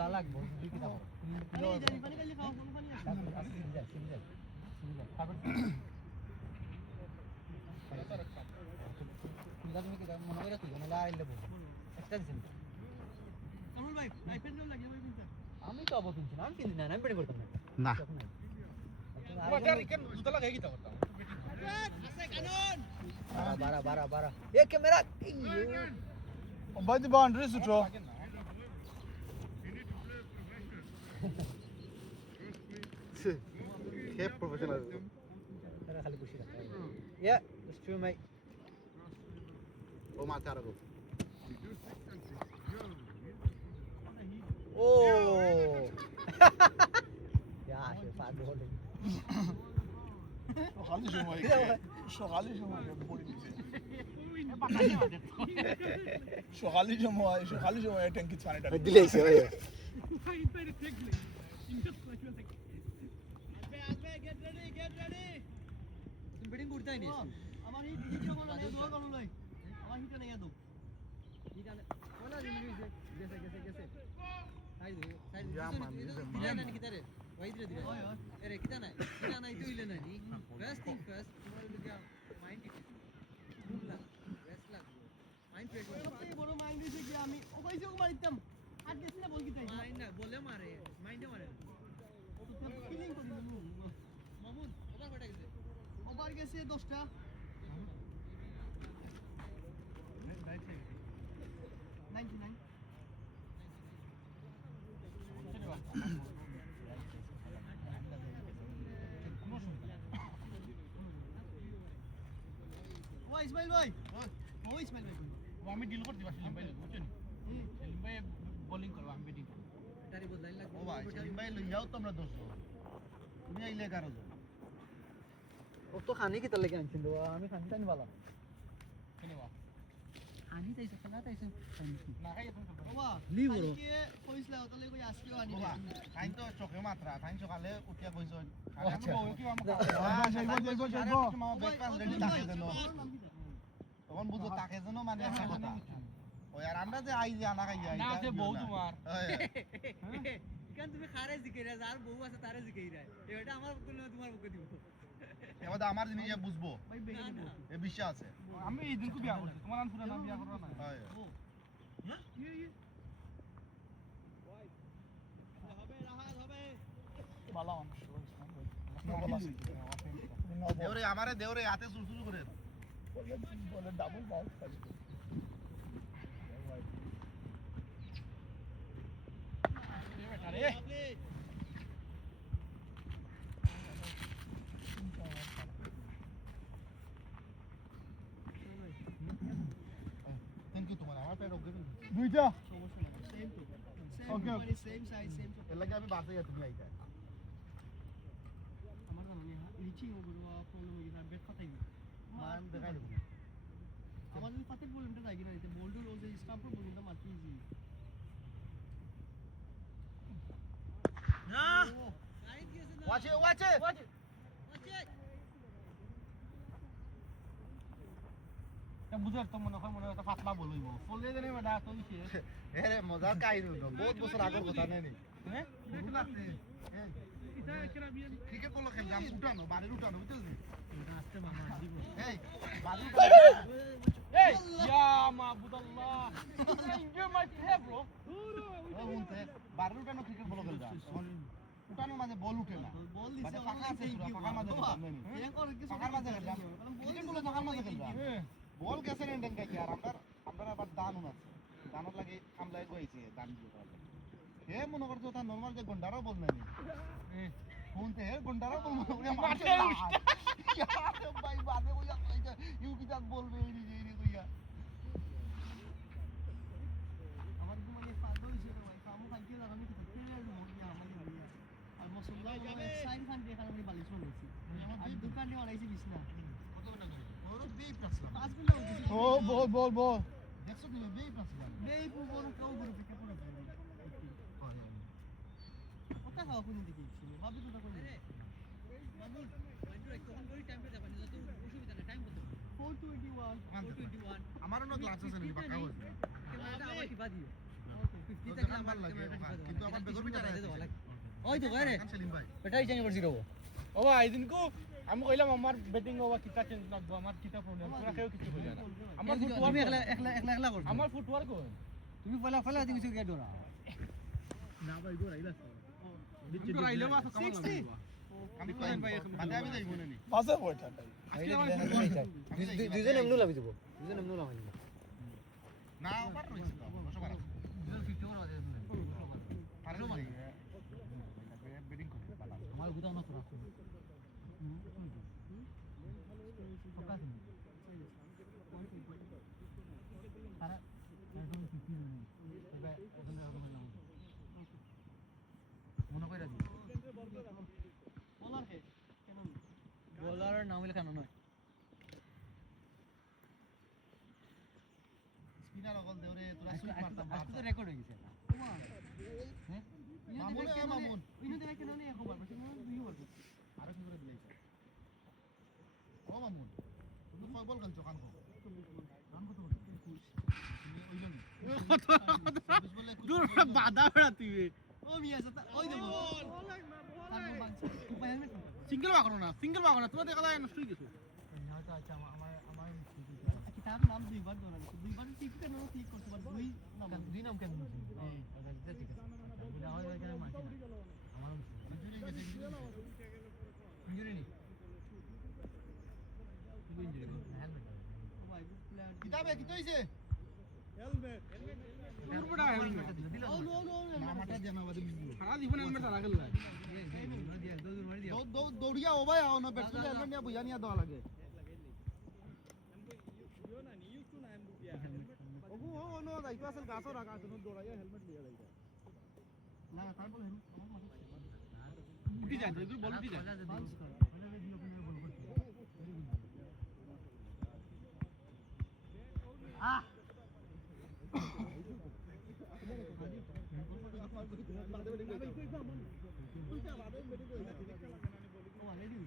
বুঝা লাগবো দুই কি দাও এই জানি পানি কালি খাও কোন পানি আছে তুমি কি মনে করে তুই না আইলে বল একটা দিন কমল ভাই আইপেন দাও লাগে ভাই কিনতে আমি তো অবকিন না আমি কিনি না আমি পেড করতাম না বাজার কেন জুতা লাগাই কি করতাম আছে কানুন বারা এ camera by the boundary sutro he professional এরা খালি বসে থাকে ইয়া just to my o mata rago oh ya সে পাগল হলো সকালে সময় বলি দিছে সকালে সময় ট্যাঙ্কি পানিটা দিলেইছে ভাই আইপেন দেখলে ইনকাম কইছো থাকে আবে গেট রেডি তুমি বিডিং করতে আইনি আমার এই ভিডিও কোন নাই দোয়া করুন ভাই আমার হিটা নাই দাও হিটা কোনা জিনিস গেছে সাইড Ya, man, দিলা না কি তারে ওই দিলে দিলা আরে কিটা নাই কিটা নাই তো ইলে নাই ফার্স্ট থিং ফার্স্ট তোমার লুকা মাইন্ড ইট বুঝলা বেস্ট লাগবে মাইন্ড ফ্রেশ সবথেকে বড় মাইন্ড দিছে কি আমি ও কইছে ও মারিতাম আর গেছ না বল কি তাই মাইন্ড না বলে মারে মাইন্ডে মারে ফিলিং করি মামুন ওভার কটা গেছে ওভার গেছে 10টা 99 ও ইসমাইল ভাই ও ইসমাইল ভাই আমি ডিল করতে পারছি লিম্বাই বুঝছেন লিম্বাই বোলিং করব আমি ব্যাটিং করব তারি বদলাই লাগবে ও ভাই লিম্বাই লইয়াও তোমরা দোস্ত তুমি আইলে 11 জন ও তো খানি কি তার লাগে আনছিল আমি খানি তাই ভালো কেন বা খানি তাইছে না তাইছে না খাই তুমি বাবা লি বড় কে কইছলা তাহলে কই আজকেও আনি বাবা তাই তো চোখে মাত্রা তাই সকালে উঠিয়া কইছো আচ্ছা। আমি বউ কি আমি মামা ব্রেকফাস্ট রেডি থাকে যেন তখন বুঝো তাকে যেন মানে একটা কথা ওই আর আমরা যে আই যে আনা খাই যাই না সে বউ তোমার কেন তুমি খারে জিকেরা যার বউ আছে তারে জিকেইরা এটা আমার কোন তোমার বুকে দিব এবার আমার জিনিস বুঝবো ভাই বেগে দিব এ বিশ্বাস আছে আমি এই দিনকে বিয়া করছি তোমার আনপুরা না বিয়া করো না হয় হবে রাহাত হবে ভালো দেওরে আমারে দেওরে হাতে সুরসুরু করে বলে ডাবল বাউন্স আরে থ্যাংক ইউ তোমার আমার পেট ওকে দুইটা সমস্যা নাই সেম টু সেম Okay. মানে সেম সাইজ সেম টু এর লাগে আমি বাসে যাই তুমি আইতা আমার জানা নেই নিচে ওগুলো প্রবলেম হয়ে গেছে বেড খাতাই মান দেখাই দেব আমার যদি ফাতে প্রবলেমটা থাকে না এতে বোল্ডুল ও যে স্টাম্পের প্রবলেমটা মারতে ইজি না ওয়াচ ইট বুঝার তো মনে হয় পাতলা বলইব ফলে জানি বেটা তো ইসে আরে মজার কাহিনী হলো বহুত বছর আগের কথা নাই নি হ্যাঁ এটা ক্যারাবিয়ান ক্রিকেট বল খেললাম উঠানো বাড়ির উঠানো বুঝছিস আস্তে মামা দিব এই বাড়ির এই ইয়া মাবুদাল্লাহ এনজয় মাই প্লে ব্রো উঠে বাড়ির উঠানো ক্রিকেট বল খেললাম উঠানো মানে বল উঠে না বল মানে দিছে ফাঁকা আছে পুরো ফাঁকার মাঝে খেললাম নি এরকম করে কিছু ফাঁকার মাঝে খেললাম ক্রিকেট বল ফাঁকার মাঝে খেললাম বল গেছে না ডেঙ্গাই আর আমরা আবার দান আছে দানের লাগে কামলাই কইছে দান দিয়ে হে মনে করছো তা নরমাল যে গন্ডারও বল নাই শুনতে হে গন্ডারও বল মারতে ভাই বাদে কইয়া ইউ কি তাক বলবে এই রে কইয়া আমার তো মানে পাগল হইছে রে ভাই কামু খাইতে লাগানি কি করতে আর মরিয়া আমাদের মরিয়া আর মসল্লা সাইন খান দিয়ে খালি বালিশ বানাইছি আর দোকানে অনাইছি বিছনা কত না ওর বেই প্লাসলাম 5 ঘন্টা হইছে ও বল দেখছো তুমি বেই প্লাসলাম দেই পুরো কাউ গুলো থেকে পুরো কথা খাওয়া কোন দিকে ছিল ভাবি তো কোন আরে মামুন ওইটা তখন করি টাইম পে যাবেন যত অসুবিধা নাই টাইম কত 421 আমারও না ক্লাস আছে নি বাকা হইছে ক্যামেরাটা আবার টিপা দিও ওকে 50 তো থাকলে দেখান আমার ভাল লাগে ক্যামেরাটা টিপা দিও কিন্তু আবার কান বেগর বিচার আছে ওই তো গায় রে কান সেলিম ভাই এটাই চেঞ্জ করছি রবো ও ভাই দিনকো আমি কইলাম আমার ব্যাটিং ওভার কিতা চেঞ্জ লাগবো আমার কিতা প্রবলেম পুরা কেউ কিছু কইলা না আমার ফুটওয়ার্ক তুমি একলা করছো আমার ফুটওয়ার্ক তুমি ফেলা তুমি কিছু কে ডরা দিনকো রাইলে বা তো কামাল লাগবে আমি কই বাদে আমি যাইব না নি মাঝে বইটা আজকে আমার দুজন এমনু লাভি দিব দুজন এমনু লাভি দিব না ওভার রইছে তো বসবার আছে দুজন 50 ওভার বাজে পারে মানে ব্যাটিং করে পালা আমার গুদাও না তোরা মনে করে দিই বলার হে কেন বোলারের নাম হইলে কেন নয় স্পিনার অকল দেওরে তোরা সুইপ মারতাম আজকে তো রেকর্ড হয়ে গেছে হ্যাঁ মামুন এ মামুন ইনো দেখা কেন নেই এখন বারবার সেটা দুই ওভার আরো কি করে দিলাইছ ও মামুন তুমি কয় বল খেলছো কান কো রান কত বল তুমি ওইলো নি বলে দূর বাধা বেড়া তুই ও মিয়া সাতা ওই দেবো তারপর বাংছে উপায় হেলমেট সিঙ্গেল বাগনো না তোমার দেখা যায় নষ্ট হয়ে গেছে আচ্ছা আমার কি তার নাম দুইবার ধরা গেছে দুইবার ঠিক কেন ঠিক করতে পারবে দুই নাম কেন ঠিক আছে এটা হয় এখানে মাছি না আমার ইনজুরি নেই ইনজুরি হেলমেট ও ভাই প্লেয়ার কিতাবে কি হইছে দূর বড়া হেলমেট দিল ও নো নো না মাঠে জানাবাদে মিলবো সারা জীবন হেলমেট সারা গেল দৌড়িয়া ও ভাই আও না ব্যাটসম্যান হেলমেট নিয়া বুঝা নিয়া দেওয়া লাগে ওগো ও নো যাইতো আসল গাছও রাখা আছে দৌড়াইয়া হেলমেট লিয়া যাইতো না তারপর হেলমেট আমার মাথা উঠি যায় তো বল উঠি যায় বাউন্স কর আহ ও অলরেডি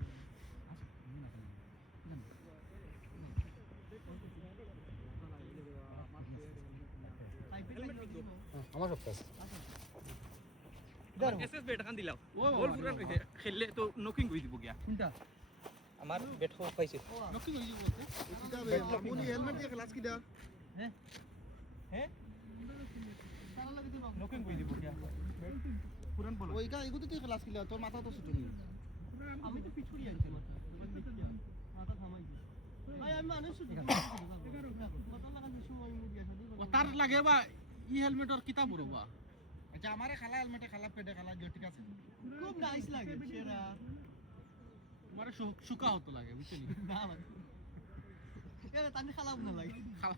আমার সব কাজ এসএস বেট খান দিলাও বল পুরা কইছে খেললে তো নকিং কই দিব গিয়া কোনটা আমার ব্যাট খুব পাইছে নকিং কই দিব বলতে কিতাবে মামুনি হেলমেট দিয়ে ক্লাস কি দা হ্যাঁ হ্যাঁ তারা লাগে দিন নকিং কই দিব গিয়া পুরান বল ওইটা এগুতে তুই ক্লাস কিলা তোর মাথা তো ছুটো নি আমি তো পিছুড়ি আনছি মাথা থামাই দিই ভাই আমি মানুষ শুধু কত লাগা দিছু আমি মুডিয়া শুধু ও তার লাগে বা ই হেলমেটর কিতা বড়বা আচ্ছা আমারে খালা হেলমেটে খালা পেটে খালা গিয়ে ঠিক আছে খুব নাইস লাগে সেরা তোমার শুকা হতো লাগে বুঝছনি না ভাই এরা তানি খালাম না লাগে খালা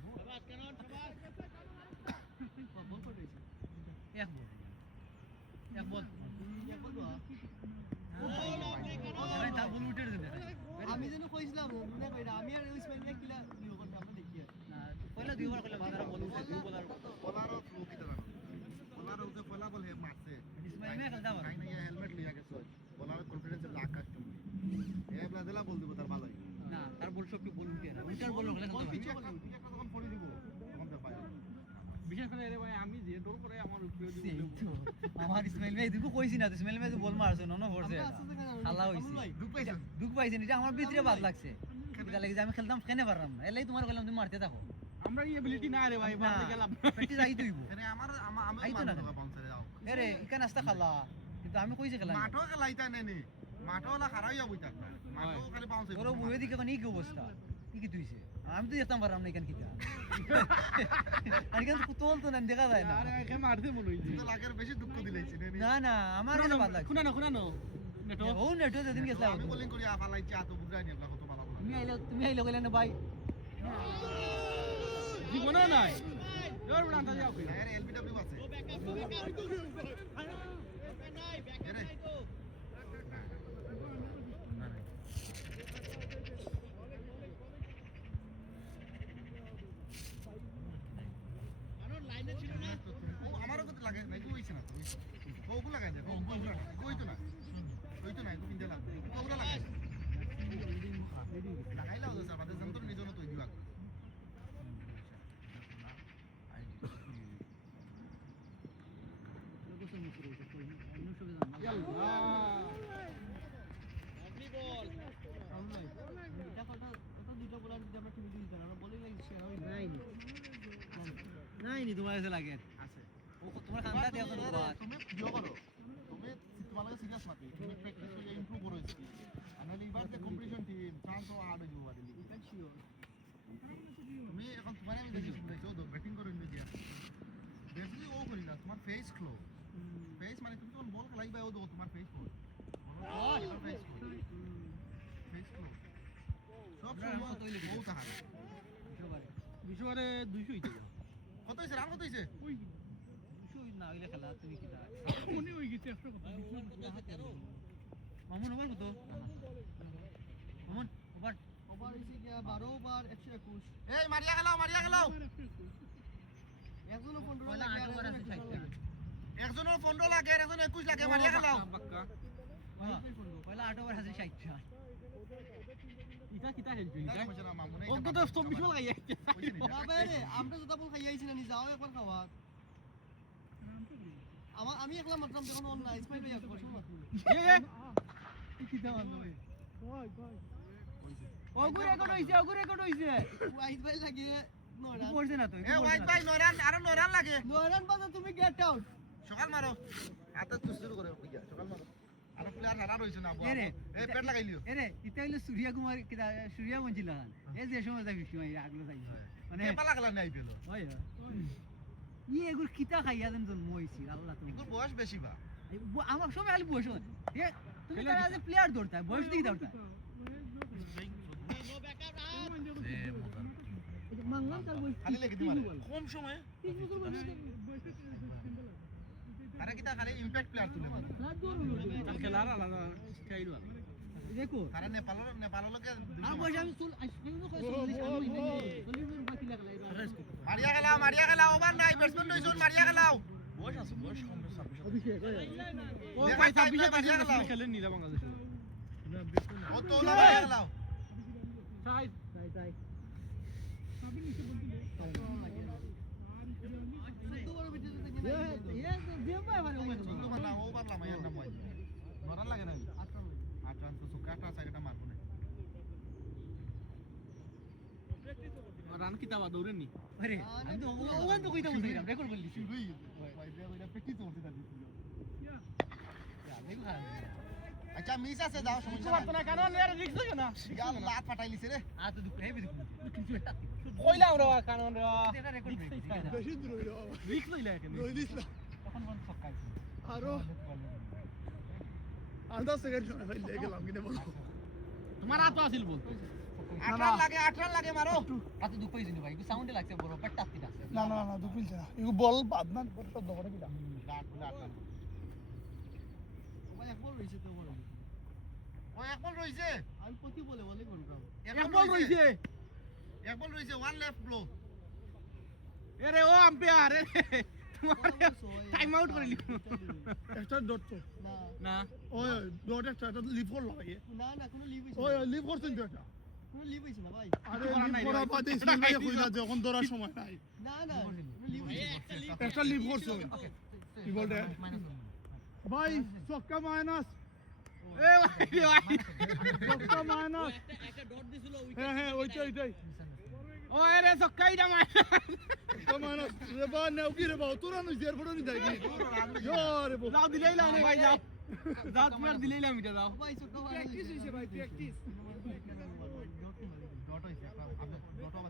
বল করে দিয়েছে এক বল এক বল দোয়া তার বল উঠে দিতে আমি যেন কইছিলাম মনে কইরা আমি আর ওই স্মেল কিলা দিও করতে আমরা দেখি পয়লা দুইবার কইলা বাজারে বল উঠে দুই বলার বলারও থ্রু কিতা জানো বলারও উতে ফলা বল হে মারছে ইসমাইল মে খেলতা পারে নাই নাই হেলমেট লিয়া গেছে বলারও কনফিডেন্স লাখ কাস্টম এ ব্লাদেলা বল দিব তার ভালোই না তার বল সব বল উঠে না উল্টার বল হলে খেলতে পারে পিছে একটা তখন পড়ে দিব তখন তো পাই বিশেষ করে রে ভাই আমি যে দৌড় করে আমার উপরে দিব আমার ইসমাইল ভাই দুটো কইছি না ইসমাইল ভাই বল মারছে না পড়ছে খালা হইছে দুঃখ পাইছ দুঃখ পাইছেন এটা আমার ভিতরে বাদ লাগছে এটা লাগে যে আমি খেলতাম কেনে পারলাম না এলাই তোমার কইলাম তুমি মারতে থাকো আমরা এই এবিলিটি না রে ভাই মারতে গেলাম প্র্যাকটিস আই তুইব এখানে আমার আমি আইতো না মারবো বাউন্সারে যাও আরে ইকা নাস্তা খালা কিন্তু আমি কইছি খেলা মাঠও খেলাইতা নেনি মাঠও হলা খারাইয়া বইতা মাঠও খালি বাউন্স ওর বুয়ে দিকে কোন কি অবস্থা কি তুইছে আমি তো যেতাম পারলাম না এখান কিটা আর কেন কুতল তো না দেখা যায় না আরে একে মারতে মনে হইছে তো লাগের বেশি দুঃখ দিলাইছে নেনি না না আমার কাছে বাদ লাগছে খুনানো নেটো ও নেটো যেদিন গেছলা আমি বলিং করি আফালাইছি আতো বুঝাই নি আপলা কত ভালো বলা তুমি আইলো কইলা না ভাই জীবনে নাই জোর বড় আন্দাজ যাও কই এর এলবিডব্লিউ আছে এরে ও আমারও কত লাগে নাই কইছ না ওগু লাগাই দে ওগু কইতো না একটু কিনতে লাগবে ওগুলা লাগাই লাগাইলাও তো স্যার বাদে যন্ত্র নিজনো তো দিবা শুরু হয়েছে তো অন্য সবে জানি এটা কথা এটা দুটো বলার যদি আমরা টিভি দিতে আমরা বলে লাগি শেয়ার হই নাই নি তোমার কাছে লাগে আছে ও তোমার খান্দা দেও তো বাবা তুমি ভিডিও করো তুমি তোমার লাগে সিরিয়াস নাকি তুমি প্র্যাকটিস করে ইমপ্রুভ করো স্কিল আনালে এবার যে কম্পিটিশন টিম চান্স ও হার্ড হয়ে যাবে বাড়ি এটা শিওর তুমি এখন তোমার আমি দেখি শুনতেছো তো ব্যাটিং করো ইন্ডিয়া বেসিক্যালি ও করি না তোমার ফেস ক্লো ফেস মানে তুমি যখন বল লাইভ আও দাও তোমার ফেস ক্লো ফেস ক্লো ফেস ক্লো সব সময় ও তাহার বিশ্ববারে 200 হইছে কত হইছে রান কত হইছে 200 না হইলে খেলা তুমি কি দাও মনে হই গেছে একটা কথা মামুন ওভার কত মামুন ওভার ওভার হইছে কি 12 ওভার 121 এই মারিয়া গেলাও একজনও 15 লাগে আর একজনও 60 লাগে একজনের 15 লাগে আর একজনের 21 লাগে মারিয়া গেলাও পয়লা 8 ওভার হাসি 60 ইটা কিটা খেলছো এটা কইছে না মামুনে ওকে তো 24 লাগাই বাবা রে আমরা তো ডাবল খাইয়াইছি না নি যাও একবার খাওয়া আমি একলা মাত্রাম যখন অন না ইসমাইল ভাই একবার শুনো এ কিটা মারলো ভাই ওগুরে রেকর্ড হইছে ওয়াইট ভাই লাগে নয়রান পড়ছে না তো এ ওয়াইট ভাই 9 রান আর 9 রান লাগে নয়রান বাজে তুমি গেট আউট সকাল মারো আতা তো শুরু করে কইয়া সকাল মারো আর প্লেয়ার নালা রইছে না এ পেট লাগাইলিও এরে ইতা হইলো সূর্য কুমার কিটা সূর্য মঞ্জিলান এই যে সময় যাই বিষ্ণু ভাই আগলো যাই মানে এ পালা গলা নাই পেলো হয় ই এগুর কিতা খাইয়া দেন জন্ম হইছি আল্লাহ তুমি তোর বয়স বেশি বা আমার সবাই খালি বয়স এ তুমি তারা যে প্লেয়ার দৌড়তা বয়স দিকে দৌড়তা মাংলাম তার বয়স খালি লেগে দিমারে কম সময়ে আরে কিটা খালি ইমপ্যাক্ট প্লেয়ার তুলে খেলার আলাদা স্টাইল দেখো তারা নেপাল লোকে আর বয়স আমি চল আইসক্রিমও কই চল্লিশ বাকি লাগলা মারিয়া গেলাও ওভার নাই ব্যাটসম্যান নইছুন মারিয়া গেলাও বয়স কম 26 ও ভাই 26 খেলেন নীলা বাংলাদেশে ও তো মারিয়া গেলাও সাইড তাই কিন্তু মানে ও পারলাম এর নাম হয় নরান লাগে না 8 রান তো সুকা 8 সাইডটা মারবো না রান কিতাবা দৌড়েন নি আরে আমি তো ওখান তো কইতা বলছিলাম রেকর্ড করলি শুরুই ভাই ভাই প্র্যাকটিস করতে থাকি আচ্ছা মিস আছে দাও সমস্যা তোমার তো না কেন এর রিস্ক লাগে না নাই লাত ফাটাইলিছে রে আ তো দুঃখ হেবি দুঃখ কইলাম রে কারণ রে এটা রেকর্ড বেশি দূর হইলো বাবা রিস্ক লইলা কেন রইলিস না তখন কোন সকাইছি আরো 10 সেকেন্ড সময় ফাইল লেগে গেলাম কিনে বলো তোমার আতো আছিল বলতো 8 রান লাগে মারো এত দুঃখ হইছে ভাই সাউন্ডে লাগছে বড় বাট টাতি আছে না দুপিলছে না ইগো বল বাদ না বল তো দবরে কিটা লাট ভাই এক বল রইছে তো বড় ও এক বল রইছে আমি প্রতি বলে করতাম এক বল রইছে ওয়ান লেফট ব্লো এরে ও আম্পায়ার তোমার টাইম আউট করে লিখো একটা ডট তো না ওই ডট একটা লিভ কর লাগে না কোনো লিভ হইছে ওই লিভ করছেন তো এটা কোনো লিভ হইছে না ভাই আরে লিভ করা বাদে ইসমাইল ভাই কইলা যখন ধরার সময় নাই না কোনো লিভ হইছে একটা লিভ করছো কি বলতে ভাই ছক্কা মাইনাস এ ভাই ছক্কা মাইনাস একটা ডট দিছিল হ্যাঁ ওইটাই ও এরে সকাইটা মার ছক্কা মাইনাস রে বা নেও কি রে বা তোরা নই জের ফটো নি দেখি রে বা যাও দিলেই লাও ভাই যাও যাও তোমার দিলেই লাও মিটা দাও ভাই ছোট প্র্যাকটিস হইছে ভাই প্র্যাকটিস ডট হইছে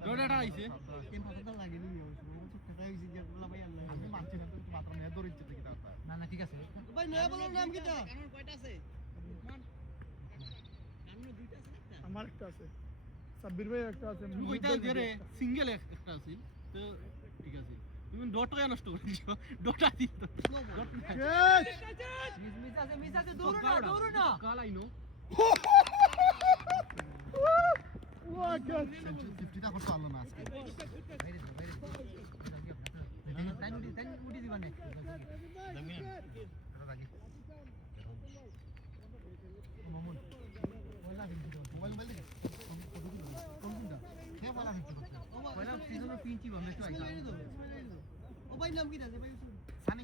ডোডাটা আইছে কেন কথা লাগে নি ছোটটা হইছে যে বলা ভাই আল্লাহ আমি মানছি না তুমি মাত্র নেয়া ধরে ইচ্ছে কি দাও না ঠিক আছে ভাই নয়া বলার নাম কিটা কারণ কয়টা আছে আমার একটা আছে সাব্বির ভাই একটা আছে তুমি কইতা যে রে সিঙ্গেল একটা আছিল তো ঠিক আছে তুমি ডটটা নষ্ট করে দিছো ডটা দিত ডট শেষ মিস আছে দৌড়ো না কালাইনো ওয়া গড 50টা করতে পারলো না আজকে তাই উঠি দিবা নেক্সট এটা রাখি মামুন মোবাইল দেখি কোনটা কে বলা হচ্ছে পয়লা সিজনের পিঞ্চি বন্ধ একটু আইসা ও ভাই নাম কি আছে ভাই সানি